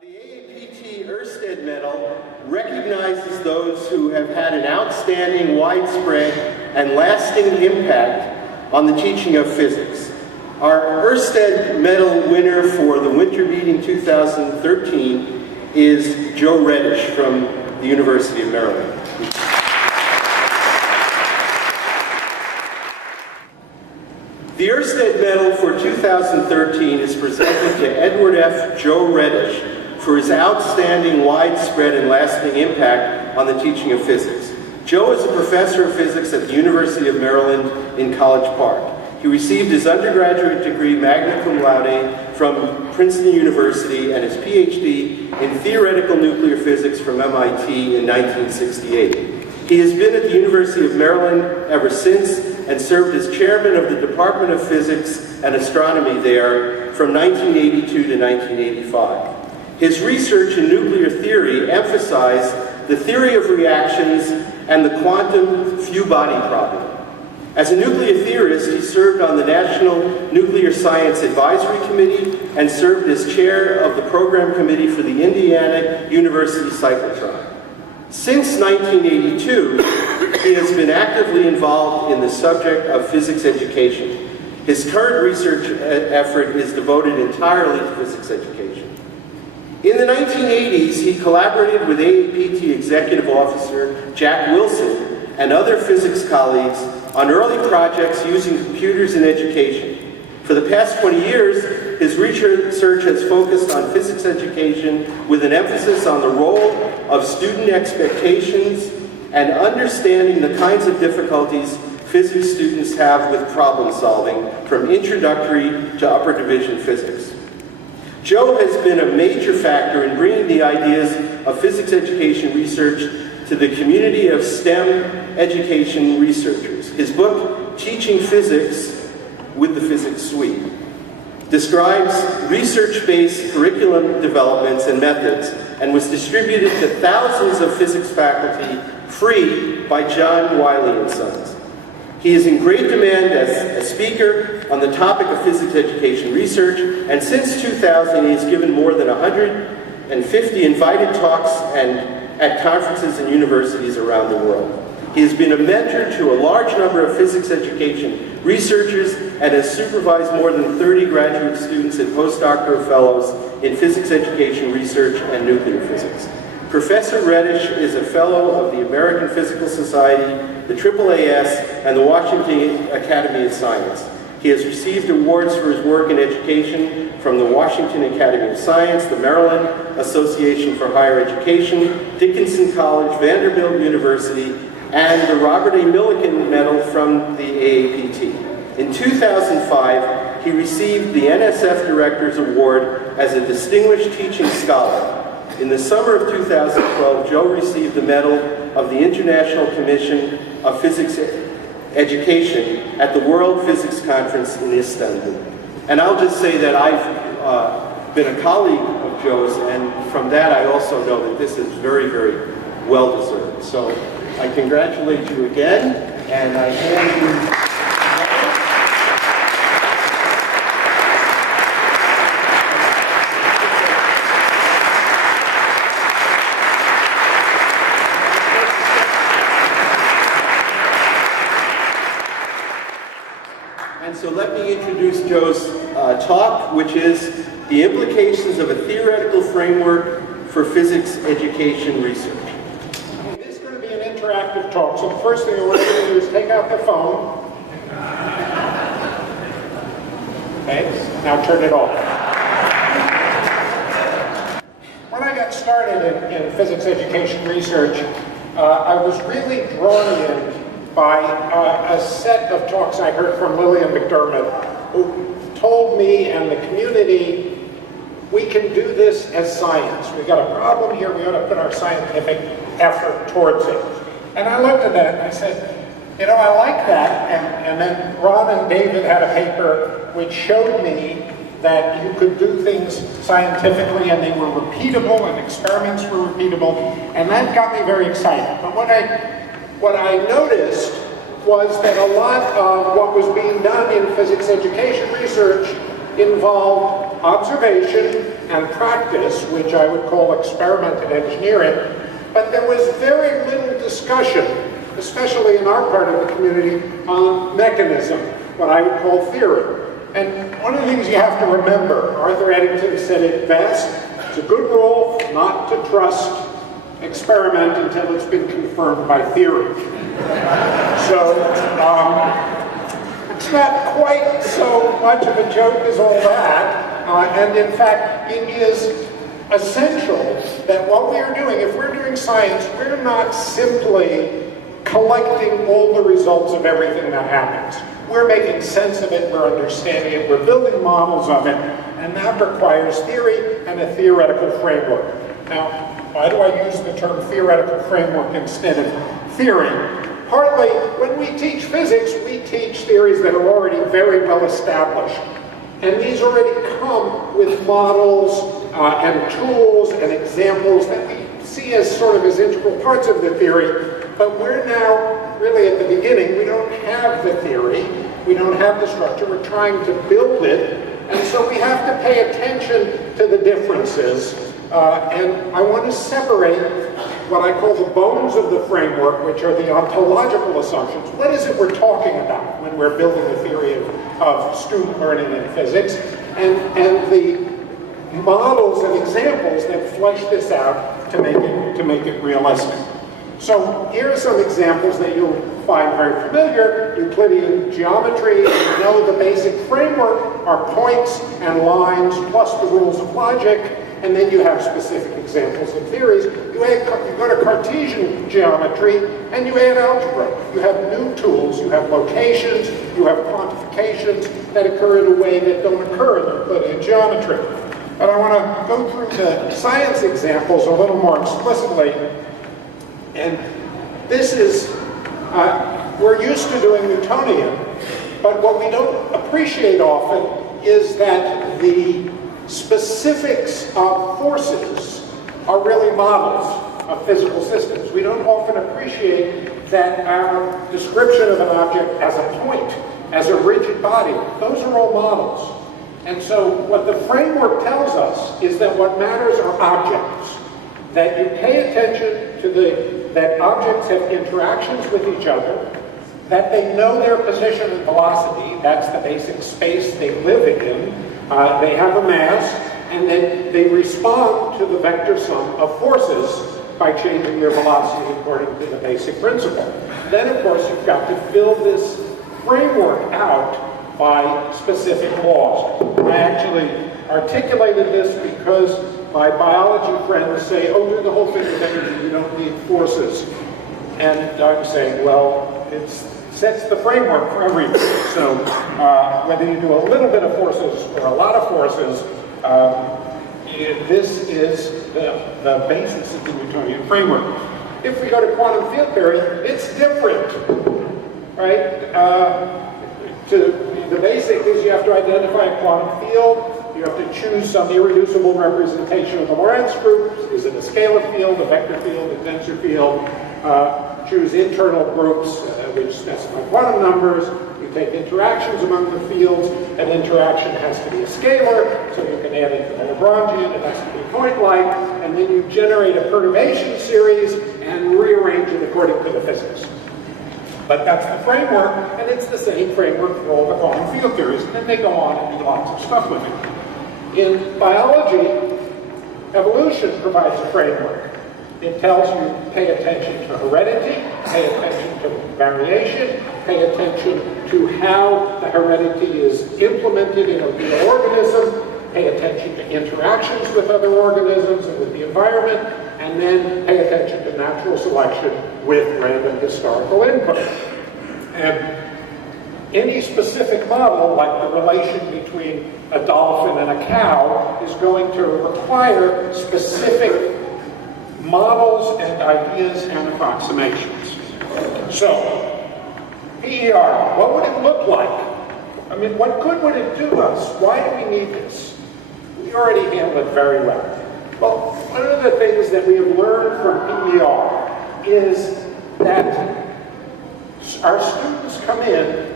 The AAPT Oersted Medal recognizes those who have had an outstanding, widespread, and lasting impact on the teaching of physics. Our Oersted Medal winner for the winter meeting 2013 is Joe Redish from the University of Maryland. The Oersted Medal for 2013 is presented to Edward F. Joe Redish for his outstanding, widespread, and lasting impact on the teaching of physics. Joe is a professor of physics at the University of Maryland in College Park. He received his undergraduate degree magna cum laude from Princeton University and his PhD in theoretical nuclear physics from MIT in 1968. He has been at the University of Maryland ever since and served as chairman of the Department of Physics and Astronomy there from 1982 to 1985. His research in nuclear theory emphasized the theory of reactions and the quantum few-body problem. As a nuclear theorist, he served on the National Nuclear Science Advisory Committee and served as chair of the program committee for the Indiana University Cyclotron. Since 1982, he has been actively involved in the subject of physics education. His current research effort is devoted entirely to physics education. In the 1980s, he collaborated with AAPT Executive Officer Jack Wilson and other physics colleagues on early projects using computers in education. For the past 20 years, his research has focused on physics education with an emphasis on the role of student expectations and understanding the kinds of difficulties physics students have with problem solving, from introductory to upper division physics. Joe has been a major factor in bringing the ideas of physics education research to the community of STEM education researchers. His book, Teaching Physics with the Physics Suite, describes research-based curriculum developments and methods and was distributed to thousands of physics faculty free by John Wiley & Sons. He is in great demand as a speaker on the topic of physics education research, and since 2000 he has given more than 150 invited talks at conferences and universities around the world. He has been a mentor to a large number of physics education researchers and has supervised more than 30 graduate students and postdoctoral fellows in physics education research and nuclear physics. Professor Redish is a fellow of the American Physical Society, the AAAS, and the Washington Academy of Science. He has received awards for his work in education from the Washington Academy of Science, the Maryland Association for Higher Education, Dickinson College, Vanderbilt University, and the Robert A. Millikan Medal from the AAPT. In 2005, he received the NSF Director's Award as a Distinguished Teaching Scholar. In the summer of 2012, Joe received the Medal of the International Commission of Physics Education at the World Physics Conference in Istanbul. And I'll just say that I've been a colleague of Joe's, and from that I also know that this is very, very well deserved. So I congratulate you again, and I hand you. And so let me introduce Joe's talk, which is the implications of a theoretical framework for physics education research. This is going to be an interactive talk, so the first thing I want you to do is take out the phone. Okay, now turn it off. When I got started in physics education research, I was really drawn in by a set of talks I heard from Lillian McDermott, who told me and the community, we can do this as science. We've got a problem here, we ought to put our scientific effort towards it. And I looked at that and I said, you know, I like that. And then Ron and David had a paper which showed me that you could do things scientifically and they were repeatable and experiments were repeatable, and that got me very excited. But what I noticed was that a lot of what was being done in physics education research involved observation and practice, which I would call experimental engineering, but there was very little discussion, especially in our part of the community, on mechanism, what I would call theory. And one of the things you have to remember, Arthur Eddington said it best, it's a good rule not to trust experiment until it's been confirmed by theory. So it's not quite so much of a joke as all that, and in fact it is essential that what we are doing, if we're doing science, we're not simply collecting all the results of everything that happens. We're making sense of it, we're understanding it, we're building models of it, and that requires theory and a theoretical framework. Now, why do I use the term theoretical framework instead of theory? Partly, when we teach physics, we teach theories that are already very well established. And these already come with models and tools and examples that we see as sort of as integral parts of the theory. But we're now really at the beginning. We don't have the theory. We don't have the structure. We're trying to build it. And so we have to pay attention to the differences. And I want to separate what I call the bones of the framework, which are the ontological assumptions. What is it we're talking about when we're building a theory of student learning in physics? And the models and examples that flesh this out to make it realistic. So here are some examples that you'll find very familiar. Euclidean geometry, you know the basic framework are points and lines plus the rules of logic, and then you have specific examples of theories. You go to Cartesian geometry and you add algebra. You have new tools, you have locations, you have quantifications that occur in a way that don't occur in Euclidean geometry. But I want to go through the science examples a little more explicitly. And this is, we're used to doing Newtonian, but what we don't appreciate often is that the specifics of forces are really models of physical systems. We don't often appreciate that our description of an object as a point, as a rigid body, those are all models. And so what the framework tells us is that what matters are objects, that you pay attention to that objects have interactions with each other, that they know their position and velocity, that's the basic space they live in, they have a mass, and then they respond to the vector sum of forces by changing their velocity according to the basic principle. Then, of course, you've got to fill this framework out by specific laws. I actually articulated this because my biology friends say, oh, do the whole thing with energy, you don't need forces. And I'm saying, well, it sets the framework for everything. So whether you do a little bit of forces or a lot of forces, this is the basis of the Newtonian framework. If we go to quantum field theory, it's different, right? The basic is you have to identify a quantum field. You have to choose some irreducible representation of the Lorentz group. Is it a scalar field, a vector field, a tensor field? Choose internal groups which specify quantum numbers. You take interactions among the fields. An interaction has to be a scalar, so you can add it to the Lagrangian. It has to be point-like. And then you generate a perturbation series and rearrange it according to the physics. But that's the framework, and it's the same framework for all the quantum field theories. And then they go on and do lots of stuff with it. In biology, evolution provides a framework. It tells you pay attention to heredity, pay attention to variation, pay attention to how the heredity is implemented in a real organism, pay attention to interactions with other organisms and with the environment, and then pay attention to natural selection with random historical input. And any specific model, like the relation between a dolphin and a cow, is going to require specific models and ideas and approximations. So, PER, what would it look like? I mean, what good would it do us? Why do we need this? We already handle it very well. Well, one of the things that we have learned from PER is that our students come in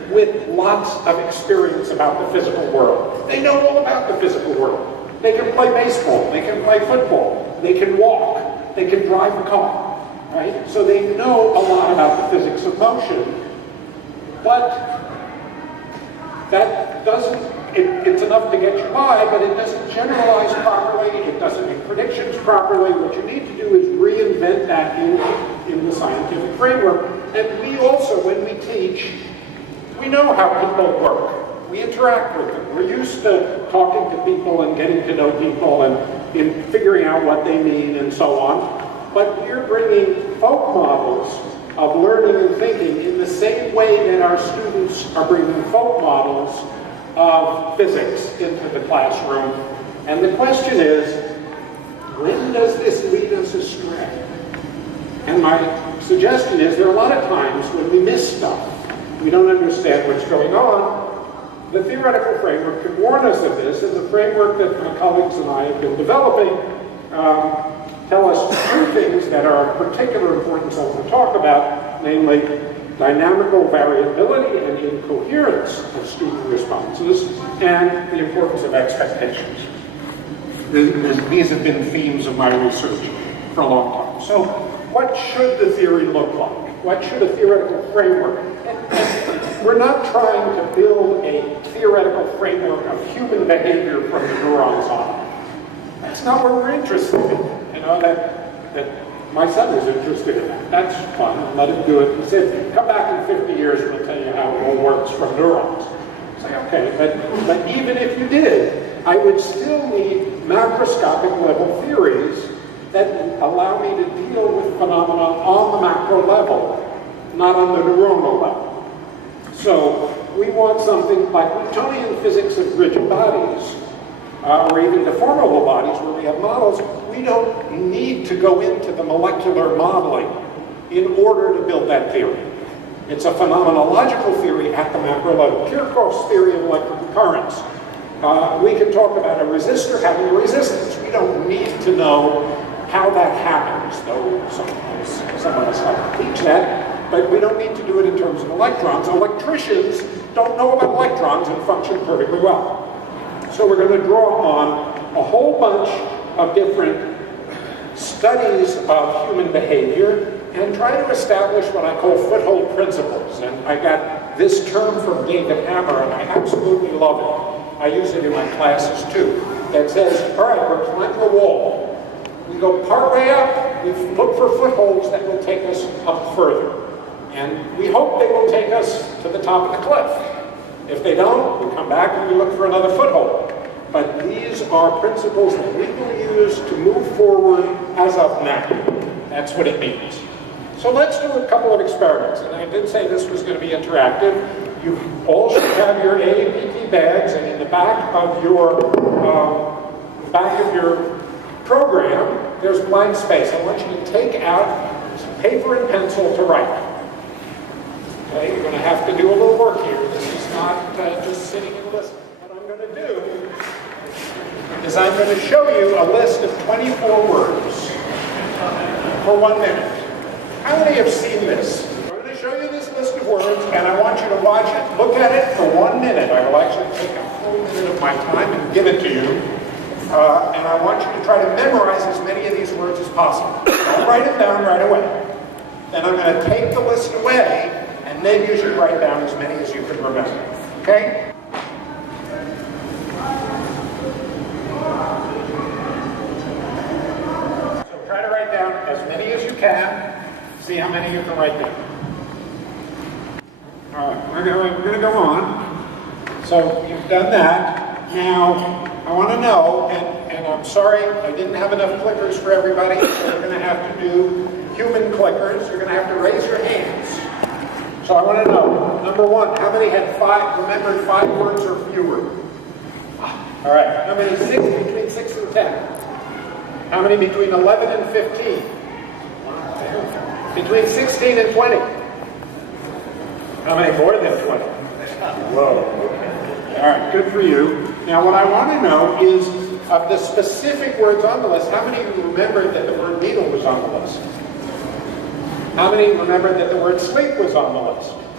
with lots of experience about the physical world. They know all about the physical world. They can play baseball, they can play football, they can walk, they can drive a car, right? So they know a lot about the physics of motion, but that doesn't, it's enough to get you by, but it doesn't generalize properly, it doesn't make predictions properly. What you need to do is reinvent that in the scientific framework. And we also, when we teach, we know how people work. We interact with them. We're used to talking to people and getting to know people and in figuring out what they mean and so on. But we're bringing folk models of learning and thinking in the same way that our students are bringing folk models of physics into the classroom. And the question is, when does this lead us astray? And my suggestion is there are a lot of times when we miss stuff. We don't understand what's going on. The theoretical framework can warn us of this, and the framework that my colleagues and I have been developing tell us two things that are of particular importance I want to talk about, namely dynamical variability and incoherence of student responses, and the importance of expectations. These have been themes of my research for a long time. So what should the theory look like? What should a theoretical framework? And we're not trying to build a theoretical framework of human behavior from the neurons on. That's not what we're interested in. You know, that my son is interested in that. That's fun. Let him do it. He said, come back in 50 years and we'll tell you how it all works from neurons. I say, okay, but even if you did, I would still need macroscopic level theories that allow me to deal with phenomena on the macro level, not on the neuronal level. So we want something like Newtonian physics of rigid bodies, or even deformable bodies where we have models. We don't need to go into the molecular modeling in order to build that theory. It's a phenomenological theory at the macro level. Kirchhoff's theory of electrical currents. We can talk about a resistor having a resistance. We don't need to know how that happens, though sometimes some of us like to teach that, but we don't need to do it in terms of electrons. Electricians don't know about electrons and function perfectly well. So we're going to draw on a whole bunch of different studies of human behavior and try to establish what I call foothold principles. And I got this term from David Hammer, and I absolutely love it. I use it in my classes too. That says, all right, we're climbing the wall. We go part way up, we look for footholds that will take us up further. And we hope they will take us to the top of the cliff. If they don't, we come back and we look for another foothold. But these are principles that we will use to move forward as of now. That's what it means. So let's do a couple of experiments. And I did say this was going to be interactive. You all should have your AAPT bags, and in the back of your program, there's blank space. I want you to take out some paper and pencil to write. Okay, you're going to have to do a little work here. This is not just sitting and listening. What I'm going to do is I'm going to show you a list of 24 words for 1 minute. How many have seen this? I'm going to show you this list of words, and I want you to watch it, look at it for 1 minute. I will actually take a full minute of my time and give it to you. And I want you to try to memorize as many of these words as possible. Don't write them down right away. Then I'm going to take the list away, and maybe you should write down as many as you can remember. Okay? So try to write down as many as you can. See how many you can write down. All right, we're going to go on. So you've done that. Now, I want to know, and I'm sorry, I didn't have enough clickers for everybody, so you're going to have to do human clickers. You're going to have to raise your hands. So I want to know, number one, how many had remembered 5 words or fewer? All right, how many between 6 and 10? How many between 11 and 15? Between 16 and 20? How many more than 20? Whoa. All right, good for you. Now what I want to know is, of the specific words on the list, how many of you remembered that the word needle was on the list? How many remembered that the word sleep was on the list?